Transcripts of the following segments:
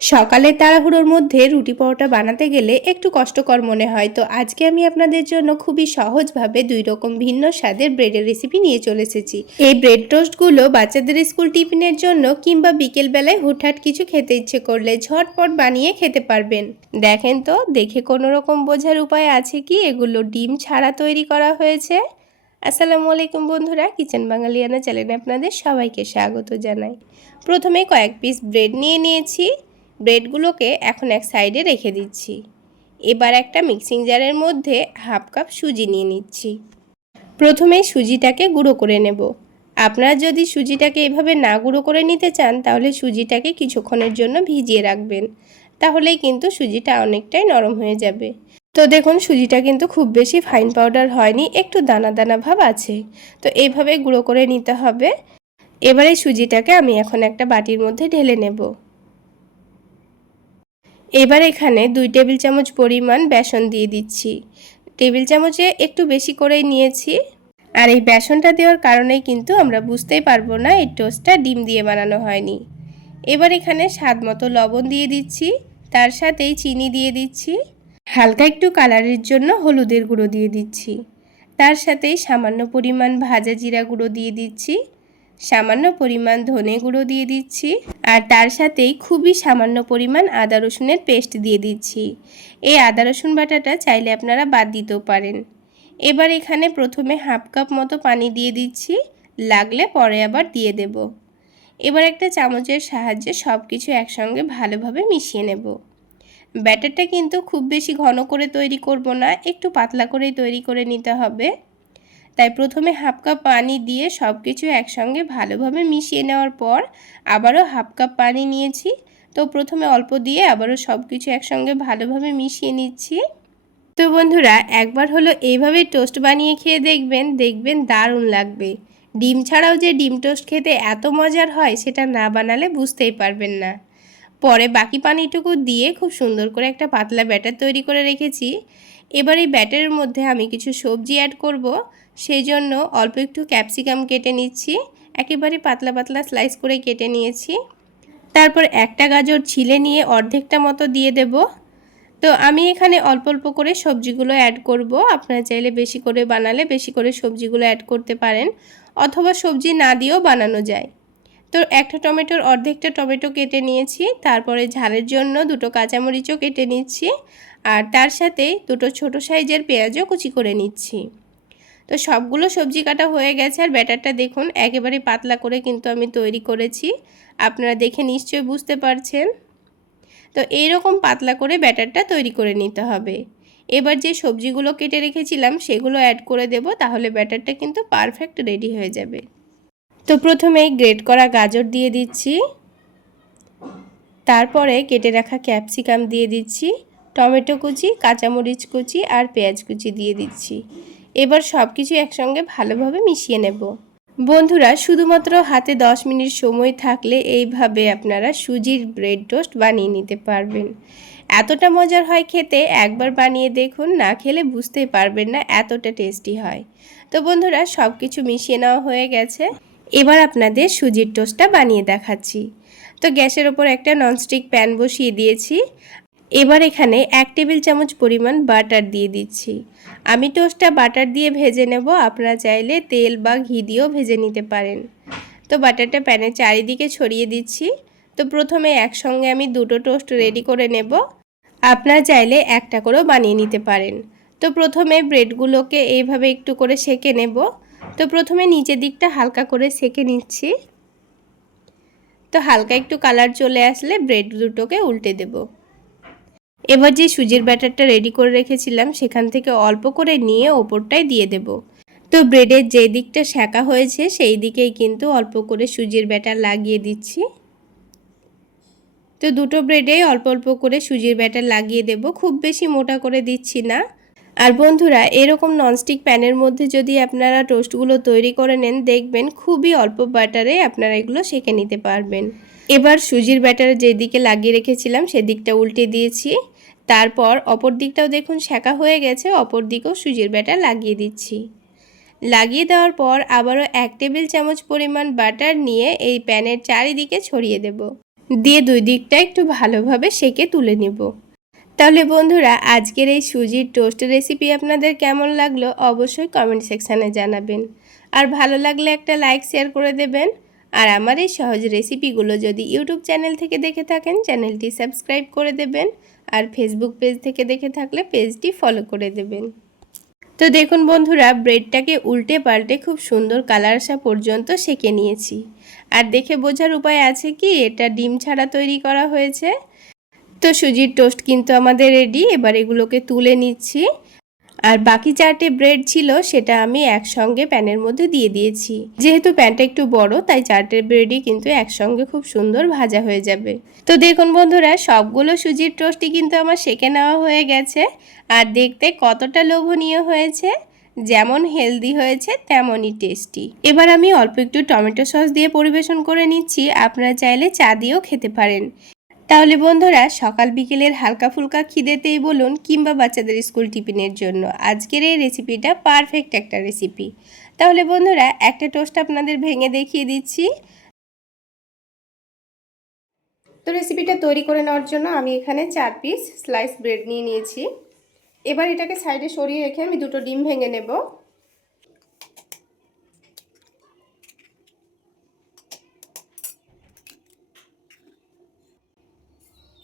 সকালের তাড়াহুড়োর মধ্যে রুটি পরোটা বানাতে গেলে একটু কষ্টকর মনে হয়। তো আজকে আমি আপনাদের জন্য খুবই সহজভাবে দুই রকম ভিন্ন স্বাদের ব্রেডের রেসিপি নিয়ে চলে এসেছি। এই ব্রেড টোস্টগুলো বাচ্চাদের স্কুল টিফিনের জন্য কিংবা বিকেলবেলায় হুটহাট কিছু খেতে ইচ্ছে করলে ঝটপট বানিয়ে খেতে পারবেন। দেখেন তো, দেখে কোনো রকম বোঝার উপায় আছে কি? এগুলো ডিম ছাড়া তৈরি করা হয়েছে। আসসালামু আলাইকুম বন্ধুরা কিচেন বাঙালিয়ানা চ্যানেলে আপনাদের সবাইকে স্বাগত জানাই। প্রথমে কয়েক পিস ব্রেড নিয়ে নিয়েছি। ব্রেডগুলোকে এখন এক সাইডে রেখে দিচ্ছি। এবার একটা মিক্সিং জারের মধ্যে হাফ কাপ সুজি নিয়ে নিচ্ছি। প্রথমে সুজিটাকে গুঁড়ো করে নেব। আপনারা যদি সুজিটাকে এভাবে না গুঁড়ো করে নিতে চান, তাহলে সুজিটাকে কিছুক্ষণের জন্য ভিজিয়ে রাখবেন। তাহলেই কিন্তু সুজিটা অনেকটাই নরম হয়ে যাবে। তো দেখুন, সুজিটা কিন্তু খুব বেশি ফাইন পাউডার হয়নি, একটু দানা দানা ভাব আছে। তো এইভাবে গুঁড়ো করে নিতে হবে। এবারে সুজিটাকে আমি এখন একটা বাটির মধ্যে ঢেলে নেব। এবার এখানে দুই টেবিল চামচ পরিমাণ বেসন দিয়ে দিচ্ছি। টেবিল চামচে একটু বেশি করেই নিয়েছি। আর এই বেসনটা দেওয়ার কারণেই কিন্তু আমরা বুঝতেই পারব না এই টোস্টটা ডিম দিয়ে বানানো হয়নি। এবার এখানে স্বাদ মতো লবণ দিয়ে দিচ্ছি, তার সাথেই চিনি দিয়ে দিচ্ছি। হালকা একটু কালারের জন্য হলুদের গুঁড়ো দিয়ে দিচ্ছি। তার সাথেই সামান্য পরিমাণ ভাজা জিরা গুঁড়ো দিয়ে দিচ্ছি। সামান্য পরিমাণ ধনে গুঁড়ো দিয়ে দিচ্ছি আর তার সাথেই খুবই সামান্য পরিমাণ আদা রসুনের পেস্ট দিয়ে দিচ্ছি। এই আদা রসুন বাটাটা চাইলে আপনারা বাদ দিতেও পারেন। এবার এখানে প্রথমে হাফ কাপ মতো পানি দিয়ে দিচ্ছি, লাগলে পরে আবার দিয়ে দেব। এবার একটা চামচের সাহায্যে সব কিছু একসঙ্গে ভালোভাবে মিশিয়ে নেব। ব্যাটারটা কিন্তু খুব বেশি ঘন করে তৈরি করব না, একটু পাতলা করেই তৈরি করে নিতে হবে। তাই প্রথমে হাফ কাপ পানি দিয়ে সব কিছু একসঙ্গে ভালোভাবে মিশিয়ে নেওয়ার পর আবারও হাফ কাপ পানি নিয়েছি। তো প্রথমে অল্প দিয়ে আবারও সব কিছু একসঙ্গে ভালোভাবে মিশিয়ে নিচ্ছি। তো বন্ধুরা, একবার হলো এইভাবে টোস্ট বানিয়ে খেয়ে দেখবেন দেখবেন দারুণ লাগবে। ডিম ছাড়াও যে ডিম টোস্ট খেতে এত মজার হয়, সেটা না বানালে বুঝতেই পারবেন না। পরে বাকি পানিটুকু দিয়ে খুব সুন্দর করে একটা পাতলা ব্যাটার তৈরি করে রেখেছি। এবার এই ব্যাটারের মধ্যে আমি কিছু সবজি অ্যাড করব। সেই জন্য অল্প একটু ক্যাপসিকাম কেটে নিচ্ছি। একেবারে পাতলা পাতলা স্লাইস করে কেটে নিয়েছি। তারপর একটা গাজর ছিলে নিয়ে অর্ধেকটা মতো দিয়ে দেব। তো আমি এখানে অল্প অল্প করে সবজিগুলো অ্যাড করব। আপনারা চাইলে বেশি করে বানালে বেশি করে সবজিগুলো অ্যাড করতে পারেন, অথবা সবজি না দিয়েও বানানো যায়। তো একটা টমেটোর অর্ধেকটা টমেটো কেটে নিয়েছি। তারপরে ঝালের জন্য দুটো কাঁচামরিচও কেটে নিচ্ছি। আর তার সাথে দুটো ছোট সাইজের পেঁয়াজও কুচি করে নিচ্ছি। তো সবগুলো সবজি কাটা হয়ে গেছে আর ব্যাটারটা দেখুন, একেবারে পাতলা করে কিন্তু আমি তৈরি করেছি। আপনারা দেখে নিশ্চয়ই বুঝতে পারছেন। তো এইরকম পাতলা করে ব্যাটারটা তৈরি করে নিতে হবে। এবার যে সবজিগুলো কেটে রেখেছিলাম, সেগুলো অ্যাড করে দেব, তাহলে ব্যাটারটা কিন্তু পারফেক্ট রেডি হয়ে যাবে। তো প্রথমেই গ্রেট করা গাজর দিয়ে দিচ্ছি। তারপরে কেটে রাখা ক্যাপসিকাম দিয়ে দিচ্ছি। টমেটো কুচি, কাঁচামরিচ কুচি আর পেঁয়াজ কুচি দিয়ে দিচ্ছি। এবার সব কিছু একসঙ্গে ভালোভাবে মিশিয়ে নেব। বন্ধুরা, শুধুমাত্র হাতে 10 মিনিট সময় থাকলে এইভাবে আপনারা সুজির ব্রেড টোস্ট বানিয়ে নিতে পারবেন। এতটা মজার হয় খেতে, একবার বানিয়ে দেখুন, না খেলে বুঝতেই পারবেন না এতটা টেস্টি হয়। তো বন্ধুরা সব কিছু মিশিয়ে নেওয়া হয়ে গেছে। এবার আপনাদের সুজির টোস্টটা বানিয়ে দেখাচ্ছি। তো গ্যাসের ওপর একটা ননস্টিক প্যান বসিয়ে দিয়েছি। এবার এখানে এক টেবিল চামচ পরিমাণ বাটার দিয়ে দিচ্ছি। আমি টোস্টটা বাটার দিয়ে ভেজে নেব, আপনারা চাইলে তেল বা ঘি দিয়েও ভেজে নিতে পারেন। তো বাটারটা প্যানের চারিদিকে ছড়িয়ে দিচ্ছি। তো প্রথমে একসঙ্গে আমি দুটো টোস্ট রেডি করে নেব। আপনারা চাইলে একটা করেও বানিয়ে নিতে পারেন। তো প্রথমে ব্রেডগুলোকে এইভাবে একটু করে সেকে নেব। তো প্রথমে নিচের দিকটা হালকা করে সেকে নিচ্ছি। তো হালকা একটু কালার চলে আসলে ব্রেড দুটোকে উল্টে দেবো। এবার যে সুজির ব্যাটারটা রেডি করে রেখেছিলাম, সেখান থেকে অল্প করে নিয়ে ওপরটায় দিয়ে দেব। তো ব্রেডের যে দিকটা শাঁকা হয়েছে, সেই দিকেই কিন্তু অল্প করে সুজির ব্যাটার লাগিয়ে দিচ্ছি। তো দুটো ব্রেডেই অল্প অল্প করে সুজির ব্যাটার লাগিয়ে দেব। খুব বেশি মোটা করে দিচ্ছি না। আর বন্ধুরা, এরকম ননস্টিক প্যানের মধ্যে যদি আপনারা টোস্টগুলো তৈরি করে নেন, দেখবেন খুবই অল্প ব্যাটারে আপনারা এগুলো সেঁকে নিতে পারবেন। এবার সুজির ব্যাটার যেদিকে লাগিয়ে রেখেছিলাম, সেদিকটা উল্টে দিয়েছি। তারপর অপর দিকটাও দেখুন, শেখা হয়ে গেছে, অপর দিকেও সুজির ব্যাটা লাগিয়ে দিচ্ছি। লাগিয়ে দেওয়ার পর আবারও এক টেবিল চামচ পরিমাণ বাটার নিয়ে এই প্যানের চারিদিকে ছড়িয়ে দেব। দিয়ে দুই দিকটা একটু ভালোভাবে সেকে তুলে নিব। তাহলে বন্ধুরা, আজকের এই সুজির টোস্ট রেসিপি আপনাদের কেমন লাগল অবশ্যই কমেন্ট সেকশানে জানাবেন। আর ভালো লাগলে একটা লাইক, শেয়ার করে দেবেন। আর আমার এই সহজ রেসিপিগুলো যদি ইউটিউব চ্যানেল থেকে দেখে থাকেন, চ্যানেলটি সাবস্ক্রাইব করে দেবেন। আর ফেসবুক পেজ থেকে দেখে থাকলে পেজটি ফলো করে দেবেন। তো দেখুন বন্ধুরা ব্রেডটাকে উল্টে পাল্টে খুব সুন্দর কালার আসা পর্যন্ত সেকে নিয়েছি। আর দেখে বোঝার উপায় আছে কি? এটা ডিম ছাড়া তৈরি করা হয়েছে। তো সুজির টোস্ট কিন্তু আমাদের রেডি এবার এগুলোকে তুলে নিচ্ছি। আর বাকি চারটে ব্রেড ছিল, সেটা আমি একসঙ্গে প্যানের মধ্যে দিয়ে দিয়েছি। যেহেতু প্যানটা একটু বড়, তাই চারটে ব্রেডই কিন্তু একসঙ্গে খুব সুন্দর ভাজা হয়ে যাবে। তো দেখুন বন্ধুরা, সবগুলো সুজির টোস্টই কিন্তু আমার সেকে নেওয়া হয়ে গেছে। আর দেখতে কতটা লোভনীয় হয়েছে, যেমন হেলদি হয়েছে, তেমনই টেস্টি। এবার আমি অল্প একটু টমেটো সস দিয়ে পরিবেশন করে নিচ্ছি। আপনারা চাইলে চা দিয়েও খেতে পারেন। তাহলে বন্ধুরা, সকাল বিকেলের হালকা ফুলকা খিদেতেই বলুন কিংবা বাচ্চাদের স্কুল টিফিনের জন্য। আজকের এই রেসিপিটা পারফেক্ট একটা রেসিপি তাহলে বন্ধুরা, একটা টোস্ট আপনাদের ভেঙে দেখিয়ে দিচ্ছি। তো রেসিপিটা তৈরি করে নেওয়ার জন্য আমি এখানে চার পিস স্লাইস ব্রেড নিয়ে নিয়েছি। এবার এটাকে সাইডে সরিয়ে রেখে আমি দুটো ডিম ভেঙে নেব।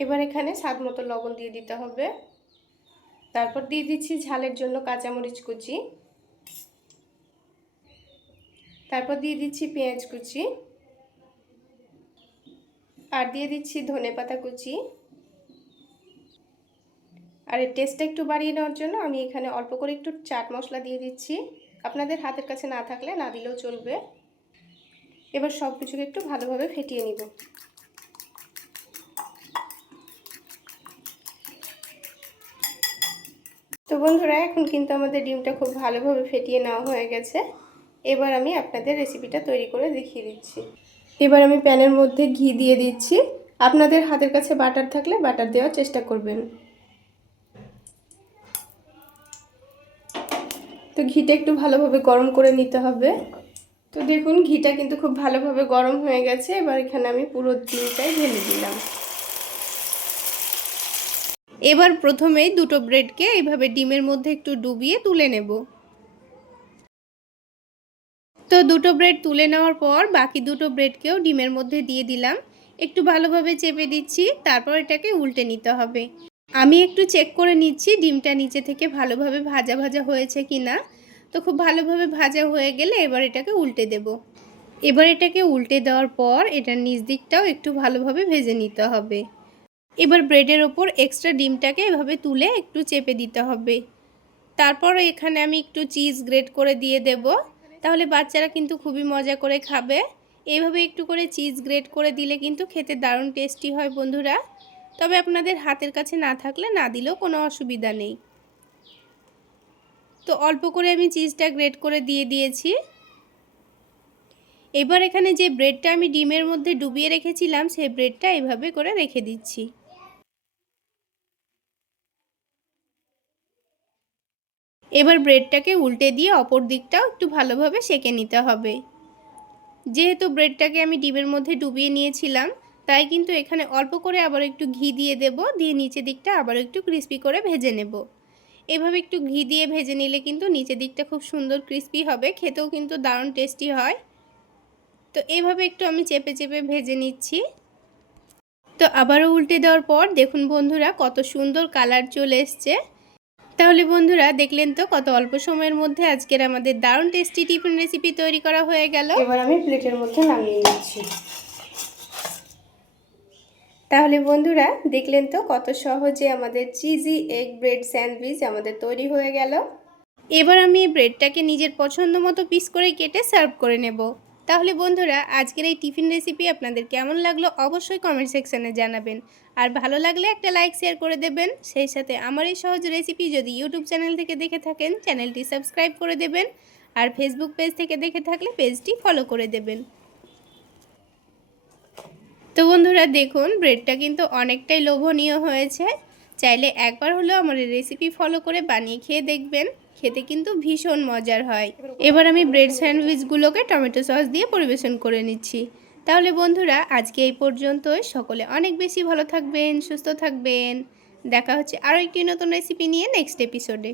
এবার এখানে স্বাদ মতো লবণ দিয়ে দিতে হবে। তারপর দিয়ে দিচ্ছি ঝালের জন্য কাঁচামরিচ কুচি। তারপর দিয়ে দিচ্ছি পেঁয়াজ কুচি। আর দিয়ে দিচ্ছি ধনে পাতা কুচি। আর এর টেস্টটা একটু বাড়িয়ে নেওয়ার জন্য আমি এখানে অল্প করে একটু চাট মশলা দিয়ে দিচ্ছি। আপনাদের হাতের কাছে না থাকলে না দিলেও চলবে। এবার সব কিছুকে একটু ভালোভাবে ফেটিয়ে নিব। তো বন্ধুরা, এখন কিন্তু আমাদের ডিমটা খুব ভালোভাবে ফেটিয়ে নেওয়া হয়ে গেছে। এবার আমি আপনাদের রেসিপিটা তৈরি করে দেখিয়ে দিচ্ছি। এবার আমি প্যানের মধ্যে ঘি দিয়ে দিচ্ছি। আপনাদের হাতের কাছে বাটার থাকলে বাটার দেওয়ার চেষ্টা করবেন। তো ঘিটা একটু ভালোভাবে গরম করে নিতে হবে। তো দেখুন, ঘিটা কিন্তু খুব ভালোভাবে গরম হয়ে গেছে। এবার এখানে আমি পুরো ডিমটাই ঢেলে দিলাম। এবার প্রথমেই দুটো ব্রেডকে এইভাবে ডিমের মধ্যে একটু ডুবিয়ে তুলে নেব। তো দুটো ব্রেড তুলে নেওয়ার পর বাকি দুটো ব্রেডকেও ডিমের মধ্যে দিয়ে দিলাম। একটু ভালোভাবে চেপে দিচ্ছি, তারপর এটাকে উল্টে নিতে হবে। আমি একটু চেক করে নিচ্ছি ডিমটা নিচে থেকে ভালোভাবে ভাজা ভাজা হয়েছে কি না তো খুব ভালোভাবে ভাজা হয়ে গেলে এবার এটাকে উল্টে দেব। এবার এটাকে উল্টে দেওয়ার পর এটার নিচ দিকটাও একটু ভালোভাবে ভেজে নিতে হবে। এবার ব্রেডের ওপর এক্সট্রা ডিমটাকে এভাবে তুলে একটু চেপে দিতে হবে। তারপর এখানে আমি একটু চিজ গ্রেট করে দিয়ে দেব। তাহলে বাচ্চারা কিন্তু খুবই মজা করে খাবে। এইভাবে একটু করে চিজ গ্রেট করে দিলে কিন্তু খেতে দারুণ টেস্টি হয় বন্ধুরা। তবে আপনাদের হাতের কাছে না থাকলে না দিলেও কোনো অসুবিধা নেই। তো অল্প করে আমি চিজটা গ্রেট করে দিয়ে দিয়েছি। এবার এখানে যে ব্রেডটা আমি ডিমের মধ্যে ডুবিয়ে রেখেছিলাম, সেই ব্রেডটা এভাবে করে রেখে দিচ্ছি। এবার ব্রেডটাকে উল্টে দিয়ে অপর দিকটাও একটু ভালোভাবে সেকে নিতে হবে। যেহেতু ব্রেডটাকে আমি ডিমের মধ্যে ডুবিয়ে নিয়েছিলাম, তাই কিন্তু এখানে অল্প করে আবার একটু ঘি দিয়ে দেব, দিয়ে নিচের দিকটা আবার একটু ক্রিস্পি করে ভেজে নেব। এভাবে একটু ঘি দিয়ে ভেজে নিলে কিন্তু নিচের দিকটা খুব সুন্দর ক্রিস্পি হবে, খেতেও কিন্তু দারুণ টেস্টি হয়। তো এভাবে একটু আমি চেপে চেপে ভেজে নিচ্ছি। তো আবারও উল্টে দেওয়ার পর দেখুন বন্ধুরা, কত সুন্দর কালার চলে এসছে। তাহলে বন্ধুরা দেখলেন তো কত অল্প সময়ের মধ্যে আজকের আমাদের দারুণ টেস্টি টিফিন রেসিপি তৈরি করা হয়ে গেল। এবার আমি প্লেটের মধ্যে নামিয়ে নিচ্ছি। তাহলে বন্ধুরা দেখলেন তো কত সহজে আমাদের চিজি এগ ব্রেড স্যান্ডউইচ আমাদের তৈরি হয়ে গেল। এবার আমি এই ব্রেডটাকে নিজের পছন্দ মতো পিস করে কেটে সার্ভ করে নেব। তাহলে বন্ধুরা, আজকের এই টিফিন রেসিপি আপনাদের কেমন লাগল অবশ্যই কমেন্ট সেকশানে জানাবেন। আর ভালো লাগলে একটা লাইক শেয়ার করে দেবেন। সেই সাথে আমার এই সহজ রেসিপি যদি ইউটিউব চ্যানেল থেকে দেখে থাকেন চ্যানেলটি সাবস্ক্রাইব করে দেবেন। আর ফেসবুক পেজ থেকে দেখে থাকলে পেজটি ফলো করে দেবেন। তো বন্ধুরা, দেখুন ব্রেডটা কিন্তু অনেকটাই লোভনীয় হয়েছে। চাইলে একবার হলেও আমার রেসিপি ফলো করে বানিয়ে খেয়ে দেখবেন। খেতে কিন্তু ভীষণ মজার হয়। এবার আমি ব্রেড স্যান্ডউইচগুলোকে টমেটো সস দিয়ে পরিবেশন করে নিচ্ছি। তাহলে বন্ধুরা, আজকে এই পর্যন্তই। সকলে অনেক বেশি ভালো থাকবেন, সুস্থ থাকবেন। দেখা হচ্ছে আরও একটি নতুন রেসিপি নিয়ে নেক্সট এপিসোডে